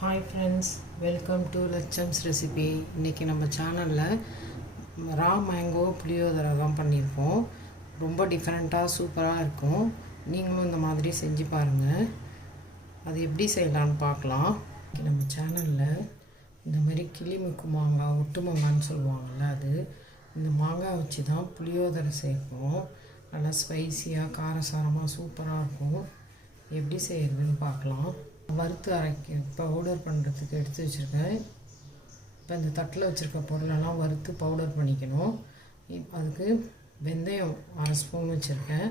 Hi friends, welcome to லட்சம்ஸ் recipe. இன்றைக்கி நம்ம சேனலில் ரா மேங்கோ புளியோதரை தான் பண்ணியிருக்கோம். ரொம்ப டிஃப்ரெண்ட்டாக சூப்பராக இருக்கும். நீங்களும் இந்த மாதிரி செஞ்சு பாருங்கள். அது எப்படி செய்யலான்னு பார்க்கலாம். நம்ம சேனலில் இந்த மாதிரி கிளிமுக்கு மாங்காய், ஒட்டு மாங்கான்னு சொல்லுவாங்கள்ல, அது இந்த மாங்காய் வச்சு தான் புளியோதரை சேர்ப்போம். நல்லா ஸ்பைஸியாக காரசாரமாக சூப்பராக இருக்கும். எப்படி செய்கிறதுன்னு பார்க்கலாம். வறுத்து அரைக்க பவுடர் பண்ணுறதுக்கு எடுத்து வச்சுருக்கேன். இப்போ இந்த தட்டில் வச்சுருக்க பொருளெல்லாம் வறுத்து பவுடர் பண்ணிக்கணும். அதுக்கு வெந்தயம் 1/2 ஸ்பூன் வச்சுருக்கேன்,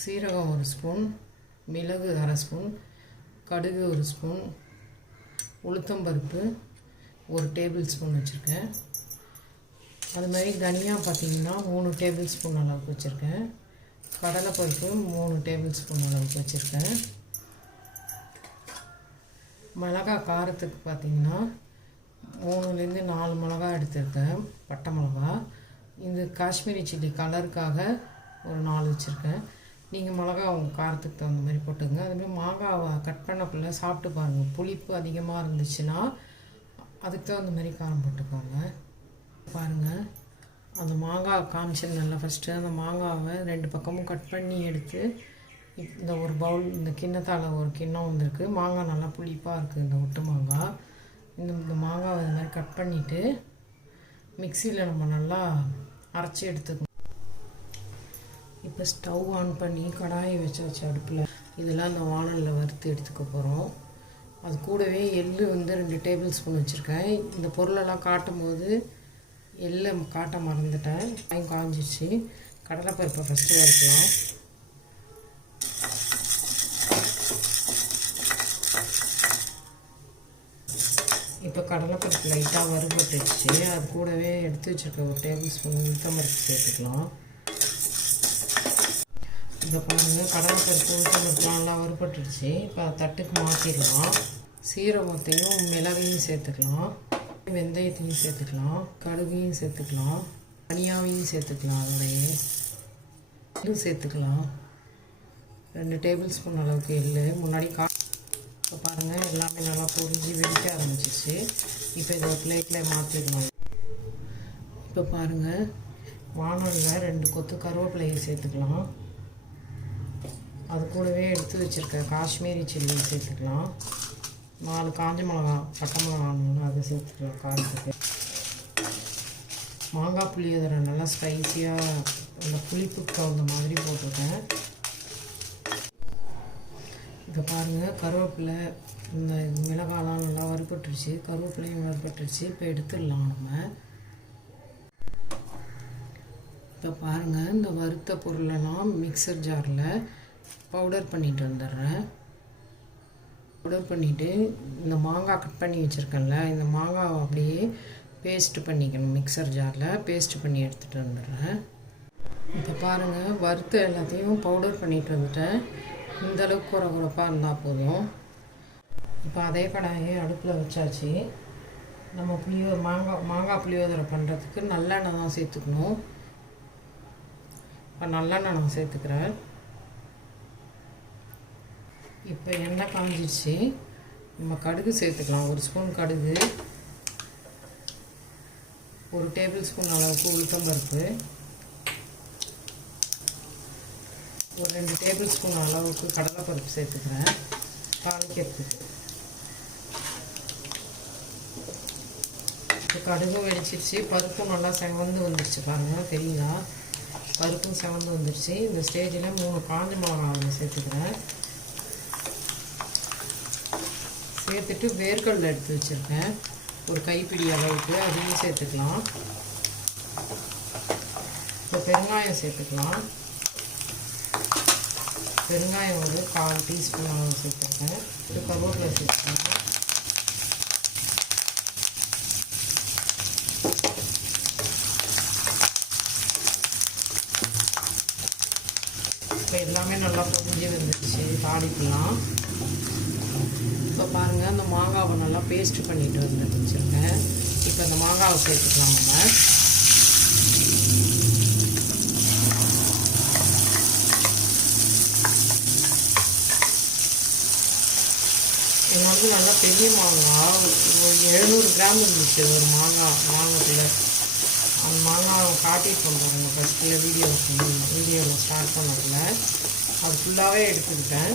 சீரகம் 1 ஸ்பூன், மிளகு 1/2 ஸ்பூன், கடுகு 1 ஸ்பூன், உளுத்தம்பருப்பு 1 டேபிள் ஸ்பூன் வச்சுருக்கேன். அது மாதிரி தனியா பார்த்திங்கன்னா 3 டேபிள் ஸ்பூன் அளவுக்கு வச்சுருக்கேன். கடலைப்பருப்பு 3 டேபிள் ஸ்பூன் அளவுக்கு வச்சுருக்கேன். மிளகா காரத்துக்கு பார்த்திங்கன்னா 3லேருந்து 4 மிளகா எடுத்துருக்கேன், பட்டை மிளகா. இது காஷ்மீரி சில்லி கலருக்காக ஒரு 4 வச்சுருக்கேன். நீங்கள் மிளகா உங்கள் காரத்துக்கு தகுந்த மாதிரி போட்டுங்க. அதுமாதிரி மாங்காவை கட் பண்ணக்குள்ளே சாப்பிட்டு பாருங்கள். புளிப்பு அதிகமாக இருந்துச்சுன்னா அதுக்கு தகுந்த மாதிரி காரம் போட்டுக்கோங்க. பாருங்கள், அந்த மாங்காய் காமிச்சிருந்தேன்ல ஃபஸ்ட்டு, அந்த மாங்காவை 2 பக்கமும் கட் பண்ணி எடுத்து இந்த ஒரு பவுல், இந்த கிண்ணத்தால் ஒரு கிண்ணம் வந்திருக்கு. மாங்காய் நல்லா புளிப்பாக இருக்குது, இந்த ஒட்டு மாங்காய். இந்த மாங்காவை இது மாதிரி கட் பண்ணிவிட்டு மிக்சியில் நம்ம நல்லா அரைச்சி எடுத்துக்கணும். இப்போ ஸ்டவ் ஆன் பண்ணி கடாயை வச்சு அடுப்பில் இதெல்லாம் இந்த வானலில் வறுத்து எடுத்துக்க போகிறோம். அது கூடவே எள்ளு 2 டேபிள் ஸ்பூன் வச்சுருக்கேன். இந்த பொருளெல்லாம் காட்டும் போது எள்ளை காட்ட மறந்துட்டேன். காஞ்சிச்சு. கடலைப்பருப்பை ஃபஸ்ட்டு வறுக்கலாம். இப்போ கடலைப்பருப்பு லைட்டாக வறுபட்டுச்சு. அது கூடவே எடுத்து வச்சுருக்க 1 டேபிள் ஸ்பூன் உளுத்தம்பருப்பு சேர்த்துக்கலாம். இப்போ பாருங்கள், கடலைப்பருப்பு உளுத்தம்பருப்புலாம் நல்லா வறுபட்டுடுச்சு. இப்போ தட்டுக்கு மாற்றிடலாம். சீரகத்தையும் மிளகையும் சேர்த்துக்கலாம், வெந்தயத்தையும் சேர்த்துக்கலாம், கடுகையும் சேர்த்துக்கலாம், தனியாவையும் சேர்த்துக்கலாம், அதோடையே எள்ளும் சேர்த்துக்கலாம். 2 டேபிள் ஸ்பூன் அளவுக்கு எள்ளு முன்னாடி இப்போ பாருங்கள், எல்லாமே நல்லா பொரிஞ்சு வெடிக்க ஆரம்பிச்சிச்சு. இப்போ இதை பிளேட்டில் மாற்றிடலாம். இப்போ பாருங்கள், வானலில் 2 கொத்து கருவேப்பிலையை சேர்த்துக்கலாம். அது கூடவே எடுத்து வச்சுருக்க காஷ்மீரி சில்லி சேர்த்துக்கலாம். 4 காஞ்ச மிளகா, பட்டை மிளகான்னு அதை சேர்த்துக்கலாம் காரத்துக்கு. மாங்காய் புளியோதரை நல்லா ஸ்பைஸியாக அந்த புளிப்புக்கு தகுந்த மாதிரி போட்டிருக்கேன். இப்போ பாருங்கள், கருவேப்பிலை இந்த மிளகாலாம் நல்லா வறுபட்டுருச்சு, கருவேப்பிலையும் வறுபட்டுருச்சு. இப்போ எடுத்துடலாம் நம்ம. இப்போ பாருங்கள், இந்த வறுத்த பொருளெல்லாம் மிக்சர் ஜாரில் பவுடர் பண்ணிட்டு வந்துடுறேன். பவுடர் பண்ணிவிட்டு இந்த மாங்காய் கட் பண்ணி வச்சுருக்கேன்ல, இந்த மாங்காவை அப்படியே பேஸ்ட்டு பண்ணிக்கணும். மிக்சர் ஜாரில் பேஸ்ட்டு பண்ணி எடுத்துகிட்டு வந்துடுறேன். இப்போ பாருங்கள், வறுத்த எல்லாத்தையும் பவுடர் பண்ணிட்டு வந்துட்டேன். இந்தளவுக்கு குறப்பாக இருந்தால் போதும். இப்போ அதே கடாயை அடுப்பில் வச்சாச்சு. நம்ம மாங்காய் புளியோதரை பண்ணுறதுக்கு நல்லெண்ணெய் தான் சேர்த்துக்கணும். இப்போ நல்லெண்ணெய் நான் சேர்த்துக்கிறேன். இப்போ எண்ணெய் காஞ்சிடுச்சு. நம்ம கடுகு சேர்த்துக்கலாம். 1 ஸ்பூன் கடுகு, 1 டேபிள் ஸ்பூன் அளவுக்கு உளுத்தம்பருப்பு, ஒரு 2 டேபிள் ஸ்பூன் அளவுக்கு கடலைப்பருப்பு சேர்த்துக்கிறேன் தாளிக்கிறதுக்கு. இப்போ கடுகும் வெடிச்சிருச்சு, பருப்பும் நல்லா செவந்து வந்துடுச்சு. பாருங்கள், தெரியுதா? பருப்பும் செவந்து வந்துடுச்சு. இந்த ஸ்டேஜில் 3 காஞ்ச மிளகாய் சேர்த்துக்கிறேன். சேர்த்துட்டு வேர்க்கடலை எடுத்து வச்சுருக்கேன், ஒரு கைப்பிடி அளவுக்கு, அதையும் சேர்த்துக்கலாம். இப்போ பெருங்காயம் சேர்த்துக்கலாம். பெருங்காயம் ஒரு 1/4 டீஸ்பூன் அளவு சேர்த்துருக்கேன். இது கருவேப்பிலை சேர்த்துக்கேன். இப்போ எல்லாமே நல்லா பொரிஞ்சு வந்துடுச்சு. தாளிக்கலாம். இப்போ பாருங்கள், அந்த மாங்காவை நல்லா பேஸ்ட்டு பண்ணிட்டு வந்து வச்சுருக்கேன். இப்போ அந்த மாங்காவை சேர்த்துக்கலாம் நம்ம. எல்லாமே நல்லா பெரிய மாங்காய், ஒரு 700 கிராம் இருந்துச்சு ஒரு மாங்காய்க்குள்ள. அந்த மாங்காய் காட்டியிருக்கோம் பாருங்க ஃபஸ்ட்டில் வீடியோவில் ஸ்டார்ட் பண்ணதில். அது ஃபுல்லாகவே எடுத்துக்கிட்டேன்.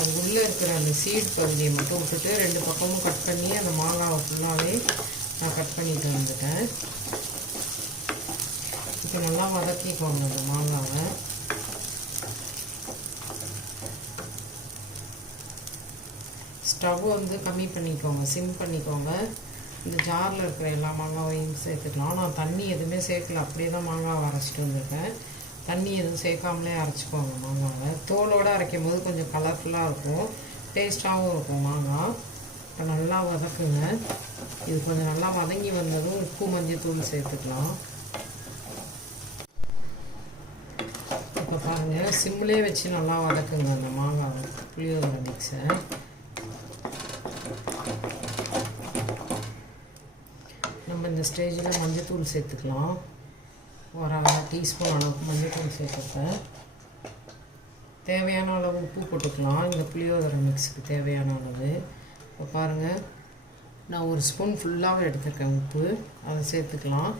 அது உள்ளே இருக்கிற அந்த சீட் பகுதியை மட்டும் விட்டுட்டு 2 பக்கமும் கட் பண்ணி அந்த மாங்காவை ஃபுல்லாகவே நான் கட் பண்ணிட்டு வந்துட்டேன். இப்போ நல்லா வதக்கிக்கோங்க அந்த மாங்காவை. ஸ்டவ் வந்து கம்மி பண்ணிக்கோங்க, சிம் பண்ணிக்கோங்க. இந்த ஜாரில் இருக்கிற எல்லா மாங்காவையும் சேர்த்துக்கலாம். நான் தண்ணி எதுவுமே சேர்க்கல, அப்படியே தான் மாங்காவை அரைச்சிட்டு வந்திருக்கேன். தண்ணி எதுவும் சேர்க்காமலே அரைச்சிக்கோங்க மாங்காவை. தோலோடு அரைக்கும் போது கொஞ்சம் கலர்ஃபுல்லாக இருக்கும், டேஸ்ட்டாகவும் இருக்கும் மாங்காய். இப்போ நல்லா வதக்குங்க. இது கொஞ்சம் நல்லா வதங்கி வந்ததும் உப்பு மஞ்சள் தூள் சேர்த்துக்கலாம். இப்போ பாருங்கள், சிம்லேயே வச்சு நல்லா வதக்குங்க அந்த மாங்காவை, புளியோதரை மிக்ஸை. நம்ம இந்த ஸ்டேஜில் மஞ்சத்தூள் சேர்த்துக்கலாம். ஒரு 1/2 டீஸ்பூன் அளவுக்கு மஞ்சத்தூள் சேர்த்துப்பேன். தேவையான அளவு உப்பு போட்டுக்கலாம், இந்த புளியோதரை மிக்ஸுக்கு தேவையான அளவு. இப்போ பாருங்கள், நான் 1 ஸ்பூன் ஃபுல்லாகவே எடுத்துருக்கேன் உப்பு, அதை சேர்த்துக்கலாம்.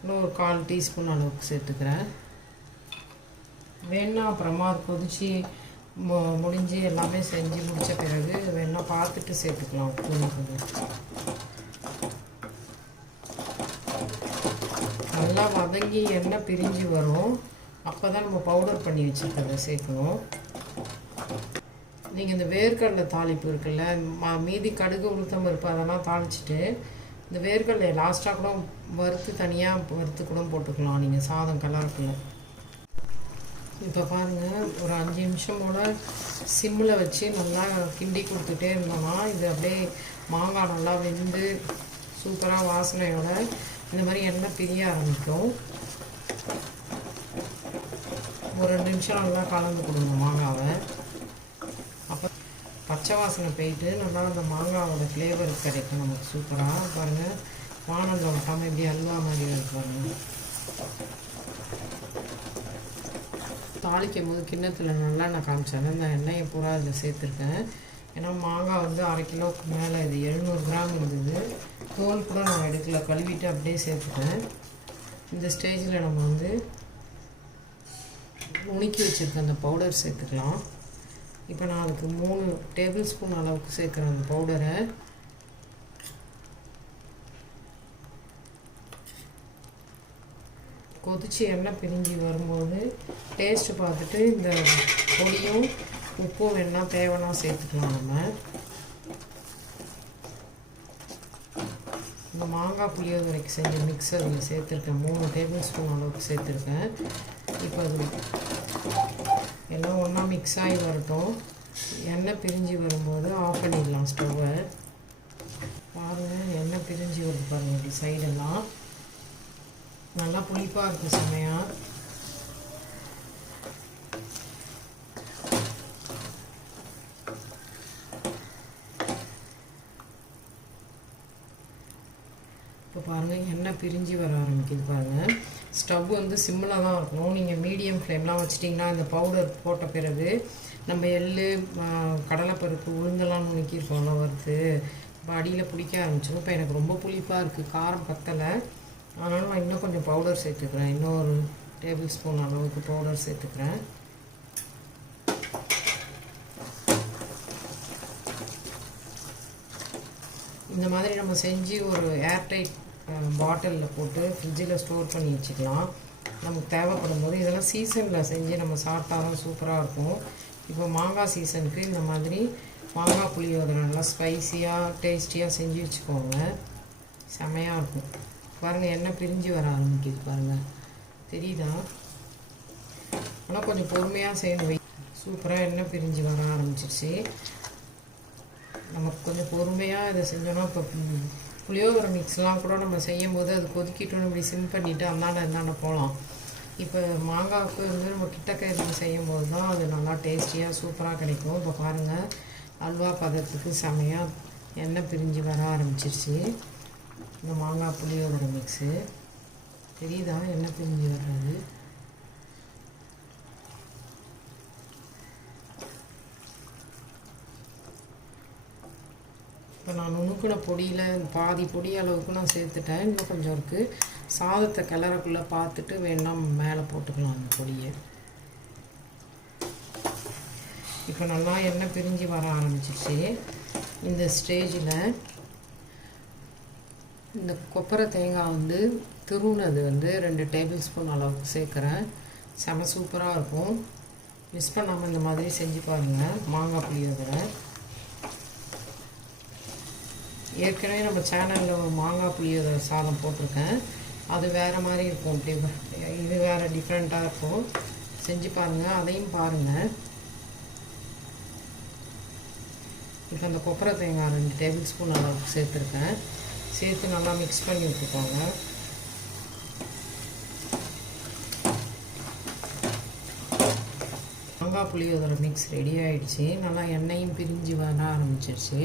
இன்னும் ஒரு 1/4 டீஸ்பூன் அளவுக்கு சேர்த்துக்கிறேன். வேணா அப்புறமா கொதிச்சு முடிஞ்சு எல்லாமே செஞ்சு முடித்த பிறகு வேணா பார்த்துட்டு சேர்த்துக்கலாம் உப்பு. நல்லா வதங்கி எண்ணெய் பிரிஞ்சு வரும், அப்போ தான் நம்ம பவுடர் பண்ணி வச்சுருக்கிறத சேர்க்கணும். நீங்கள் இந்த வேர்க்கடலை தாளிப்பு இருக்குல்ல, மீதி கடுகு உளுத்தம் பருப்பு அதெல்லாம் தாளிச்சிட்டு இந்த வேர்க்கடலை லாஸ்ட்டாக கூட வறுத்து தனியாக வறுத்து கூட போட்டுக்கலாம் நீங்கள் சாதம் கலருக்குள்ள. இப்போ பாருங்கள், ஒரு 5 நிமிஷம் போல் சிம்மில் வச்சு நல்லா கிண்டி கொடுத்துட்டே இருந்தோம்னா இது அப்படியே மாங்காய் நல்லா வெந்து சூப்பராக வாசனையோட இந்த மாதிரி எண்ணெய் பிரிய ஆரம்பிக்கும். ஒரு 2 நிமிஷம் நல்லா கலந்து கொடுங்க மாங்காவை. அப்போ பச்சை வாசனை போயிட்டு நல்லா அந்த மாங்காவோட ஃப்ளேவர் கிடைக்கும் நமக்கு சூப்பராக. பாருங்கள், வானலில் வட்டாமல் இப்படி அல்வா மாதிரி இருப்பாருங்க. தாளிக்கும் போது கிண்ணத்தில் நல்லா நான் காமிச்சேன், இந்த எண்ணெயை பூரா இதில் சேர்த்துருக்கேன். ஏன்னா மாங்காய் வந்து 1/2 கிலோவுக்கு மேலே, இது 700 கிராம் இருந்தது. தோல் கூட நான் எடுக்கல, கழுவிட்டு அப்படியே சேர்த்துட்டேன். இந்த ஸ்டேஜில் நம்ம வந்து உணுக்கி வச்சுருக்க அந்த பவுடர் சேர்த்துக்கலாம். இப்போ நான் அதுக்கு 3 டேபிள் ஸ்பூன் அளவுக்கு சேர்க்குறேன் அந்த பவுடரை. கொதிச்சு எண்ணெய் பிரிஞ்சு வரும்போது டேஸ்ட்டு பார்த்துட்டு இந்த பொடியும் உப்பும் வேணா தேவைன்னா சேர்த்துக்கலாம். நம்ம இந்த மாங்காய் புளியோதரைக்கு செஞ்ச மிக்ஸ் அதில் சேர்த்துருக்கேன், 3 டேபிள் ஸ்பூன் அளவுக்கு சேர்த்துருக்கேன். இப்போ அது எல்லாம் ஒன்றா மிக்ஸ் ஆகி வரட்டும். எண்ணெய் பிரிஞ்சு வரும்போது ஆஃப் பண்ணிடலாம் ஸ்டவ்வை. பாருங்கள், எண்ணெய் பிரிஞ்சு வருது பாருங்கள், இப்படி சைடெல்லாம் நல்லா புளிப்பாக இருக்குது செம்மையாக. இப்போ பாருங்கள், எண்ணெய் பிரிஞ்சு வர ஆரம்பிக்குது பாருங்கள். ஸ்டவ் வந்து சிம்மில் தான் இருக்கணும். நீங்கள் மீடியம் ஃப்ளேம்லாம் வச்சிட்டிங்கன்னா இந்த பவுடர் போட்ட பிறகு நம்ம எள்ளு கடலைப்பருப்பு உளுந்தெல்லாம் நுணுக்கியிருக்கோம்ல வறுத்து, இப்போ அடியில் பிடிக்க ஆரம்பிச்சிடும். இப்போ எனக்கு ரொம்ப புளிப்பாக இருக்குது, காரம் பத்தலை, அதனால் நான் இன்னும் கொஞ்சம் பவுடர் சேர்த்துக்கிறேன். இன்னும் ஒரு டேபிள் ஸ்பூன் அளவுக்கு பவுடர் சேர்த்துக்கிறேன். இந்த மாதிரி நம்ம செஞ்சு ஒரு ஏர்டைட் பாட்டிலில் போட்டு ஃப்ரிட்ஜில் ஸ்டோர் பண்ணி வச்சுக்கலாம். நமக்கு தேவைப்படும் போது இதெல்லாம் சீசனில் செஞ்சு நம்ம சாப்பிட்டா தான் சூப்பராக இருக்கும். இப்போ மாங்காய் சீசனுக்கு இந்த மாதிரி மாங்காய் புளியோதரை நல்லா ஸ்பைஸியாக டேஸ்டியாக செஞ்சு வச்சுக்கோங்க, செமையாக இருக்கும். பாருங்கள், எண்ணெய் பிரிஞ்சு வர ஆரம்பிக்குது பாருங்கள், தெரியுதா? ஆனால் கொஞ்சம் பொறுமையாக செய்யணும். சூப்பராக எண்ணெய் பிரிஞ்சு வர ஆரம்பிச்சிருச்சு. நமக்கு கொஞ்சம் பொறுமையாக இதை செஞ்சோன்னா, இப்போ புளியோதரை மிக்ஸ்லாம் கூட நம்ம செய்யும் போது அது கொதிக்கிட்டோன்னு இப்படி சிம் பண்ணிவிட்டு அந்தாண்ட போகலாம். இப்போ மாங்காவுக்கு வந்து நம்ம கிட்டக்க இருந்து செய்யும் போது தான் அது நல்லா டேஸ்டியாக சூப்பராக கிடைக்கும். இப்போ பாருங்கள், அல்வா பதத்துக்கு செமையாக எண்ணெய் பிரிஞ்சு வர ஆரம்பிச்சிருச்சு இந்த மாங்காய் புளியோதரை மிக்ஸு. தெரியுதா எண்ணெய் பிரிஞ்சு வர்றது? இப்போ நான் நுணுக்கின பொடியில் பாதி பொடி அளவுக்கு நான் சேர்த்துட்டேன். இன்னும் கொஞ்சம் இருக்குது. சாதத்தை கிளறக்குள்ளே பார்த்துட்டு வேணால் மேலே போட்டுக்கலாம் அந்த பொடியை. இப்போ நல்லா எண்ணெய் பிரிஞ்சு வர ஆரம்பிச்சிருச்சு. இந்த ஸ்டேஜில் இந்த கொப்பரை தேங்காய் துருவினது 2 டேபிள் ஸ்பூன் அளவுக்கு சேர்க்குறேன். செம சூப்பராக இருக்கும். மிஸ் பண்ணாமல் இந்த மாதிரி செஞ்சு பாருங்கள். மாங்காய் புளியோதரை ஏற்கனவே நம்ம சேனலில் ஒரு மாங்காய் புளியோதரை சாதம் போட்டிருக்கேன். அது வேறு மாதிரி இருக்கும். இது வேறு டிஃப்ரெண்ட்டாக இருக்கும். செஞ்சு பாருங்கள், அதையும் பாருங்கள். இப்போ அந்த கொப்பரை தேங்காய் 2 டேபிள் ஸ்பூன் அளவுக்கு சேர்த்துருக்கேன். சேர்த்து நல்லா மிக்ஸ் பண்ணி விட்டுக்கோங்க. மாங்காய் புளியோதரை மிக்ஸ் ரெடி ஆகிடுச்சு. நல்லா எண்ணெயும் பிரிஞ்சு வர ஆரம்பிச்சிருச்சு.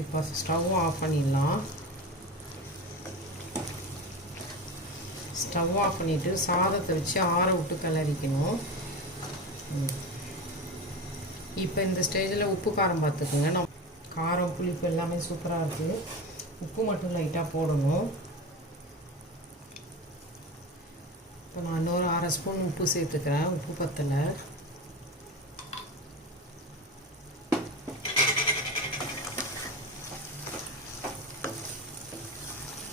இப்போ ஸ்டவ்வும் ஆஃப் பண்ணிடலாம். ஸ்டவ் ஆஃப் பண்ணிவிட்டு சாதத்தை வச்சு ஆற விட்டு கிளறிக்கணும். இப்போ இந்த ஸ்டேஜில் உப்பு காரம் பார்த்துக்குங்க. நம்ம காரம் புளிப்பு எல்லாமே சூப்பராக இருக்குது. உப்பு மட்டும் லைட்டாக போடணும். இப்போ நான் இன்னொரு 1/2 ஸ்பூன் உப்பு சேர்த்துக்கிறேன். உப்பு பத்தலை.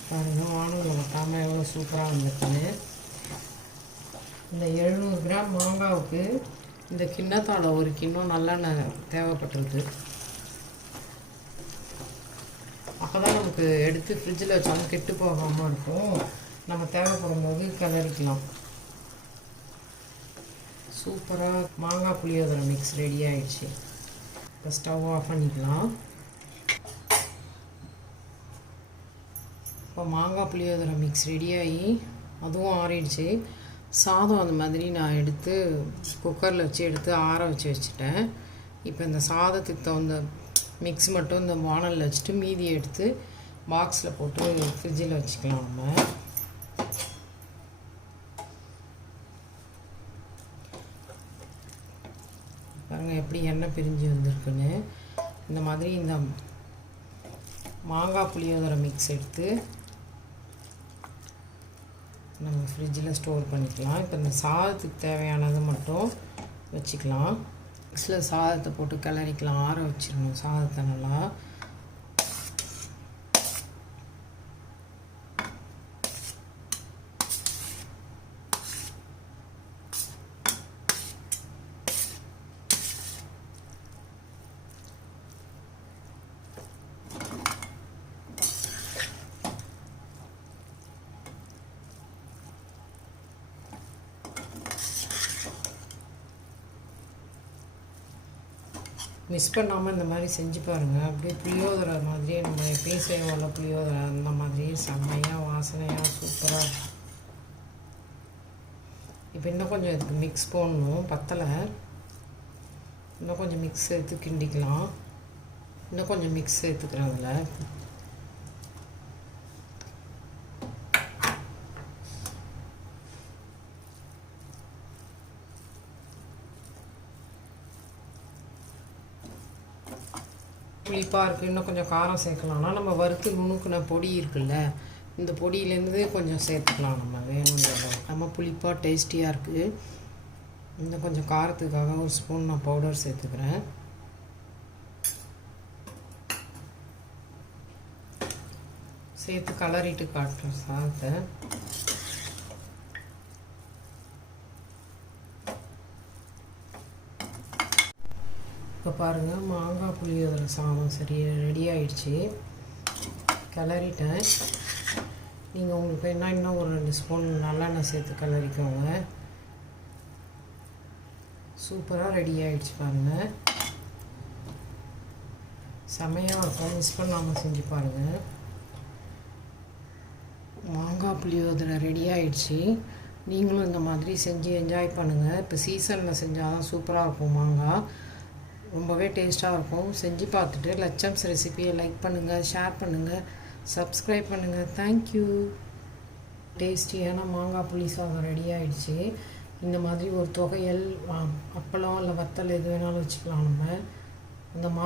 பாருங்கள், வானலில் ஒட்டாமல் எவ்வளோ சூப்பராக வந்துருக்குன்னு. இந்த 700 கிராம் மாங்காவுக்கு இந்த கிண்ணத்தால் ஒரு கிண்ணம் நல்லெண்ணெய் தேவைப்பட்டிருக்கு. அப்போ தான் நமக்கு எடுத்து ஃப்ரிட்ஜில் வச்சாலும் கெட்டு போகாமல் இருக்கும். நம்ம தேவைப்படும் போது கிளறிக்கலாம். சூப்பராக மாங்காய் புளியோதரை மிக்ஸ் ரெடி ஆகிடுச்சு. இப்போ ஸ்டவ் ஆஃப் பண்ணிக்கலாம். இப்போ மாங்காய் புளியோதரை மிக்ஸ் ரெடியாகி அதுவும் ஆறிடுச்சு. சாதம் அந்த மாதிரி நான் எடுத்து குக்கரில் வச்சு எடுத்து ஆற வச்சுட்டேன். இப்போ இந்த சாதத்துக்கு தகுந்த மிக்ஸ் மட்டும் இந்த வானலில் வச்சுட்டு மீதியை எடுத்து பாக்ஸில் போட்டு ஃப்ரிட்ஜில் வச்சுக்கலாம். நம்ம பாருங்கள் எப்படி எண்ணெய் பிரிஞ்சு வந்திருக்குன்னு. இந்த மாதிரி இந்த மாங்காய் புளியோதரை மிக்ஸ் எடுத்து நம்ம ஃப்ரிட்ஜில் ஸ்டோர் பண்ணிக்கலாம். இப்போ இந்த சாதத்துக்கு தேவையானது மட்டும் வச்சுக்கலாம். மிக்ஸில் சாதத்தை போட்டு கிளறிக்கலாம். ஆற வச்சிடணும் சாதத்தை நல்லா. மிஸ் பண்ணாமல் இந்த மாதிரி செஞ்சு பாருங்கள். அப்படியே புளியோதரை மாதிரியே நம்ம எப்பயும் செய்வோம்ல புளியோதரை அந்த மாதிரி செம்மையாக வாசனையாக சூப்பராக இருக்கும். இப்போ இன்னும் கொஞ்சம் இதுக்கு மிக்ஸ் போடணும். பத்தலை. இன்னும் கொஞ்சம் மிக்ஸ் சேர்த்து கிண்டிக்கலாம். இன்னும் கொஞ்சம் மிக்ஸ் சேர்த்துக்கிறேன் அதில். புளிப்பாக இருக்குது, இன்னும் கொஞ்சம் காரம் சேர்க்கலாம்னா நம்ம வறுத்து நுணுக்குன பொடி இருக்குல்ல, இந்த பொடியிலேருந்து கொஞ்சம் சேர்த்துக்கலாம். நம்ம வேணுன்ற நம்ம புளிப்பாக டேஸ்டியாக இருக்குது. இன்னும் கொஞ்சம் காரத்துக்காக 1 ஸ்பூன் நான் பவுடர் சேர்த்துக்கிறேன். சேர்த்து கலரிட்டு காட்டுறேன் சாதத்தை. இப்போ பாருங்கள், மாங்காய் புளியோதரை சாதம் ரெடி ஆகிடுச்சு. கிளறிட்டேன். நீங்கள் உங்களுக்கு என்ன இன்னும் ஒரு 2 ஸ்பூன் நல்லெண்ணெய் சேர்த்து கிளறிக்கோங்க. சூப்பராக ரெடி ஆகிடுச்சு பாருங்கள். செமையாக இருக்கும். மிஸ் பண்ணாமல் செஞ்சு பாருங்கள். மாங்காய் புளியோதரை ரெடி ஆகிடுச்சு. நீங்களும் இந்த மாதிரி செஞ்சு என்ஜாய் பண்ணுங்கள். இப்போ சீசனில் செஞ்சால் தான் சூப்பராக இருக்கும். மாங்காய் ரொம்பவே டேஸ்ட்டாக இருக்கும். செஞ்சு பார்த்துட்டு லட்சம்ஸ் ரெசிபியை லைக் பண்ணுங்கள், ஷேர் பண்ணுங்கள், சப்ஸ்கிரைப் பண்ணுங்கள். தேங்க்யூ. டேஸ்டியான மாங்காய் புளி சாதம் ரெடி ஆகிடுச்சு. இந்த மாதிரி ஒரு தொகையல், அப்பளம் இல்லை வத்தல் எது வேணாலும் வச்சுக்கலாம். நம்ம அந்த மாங்காய்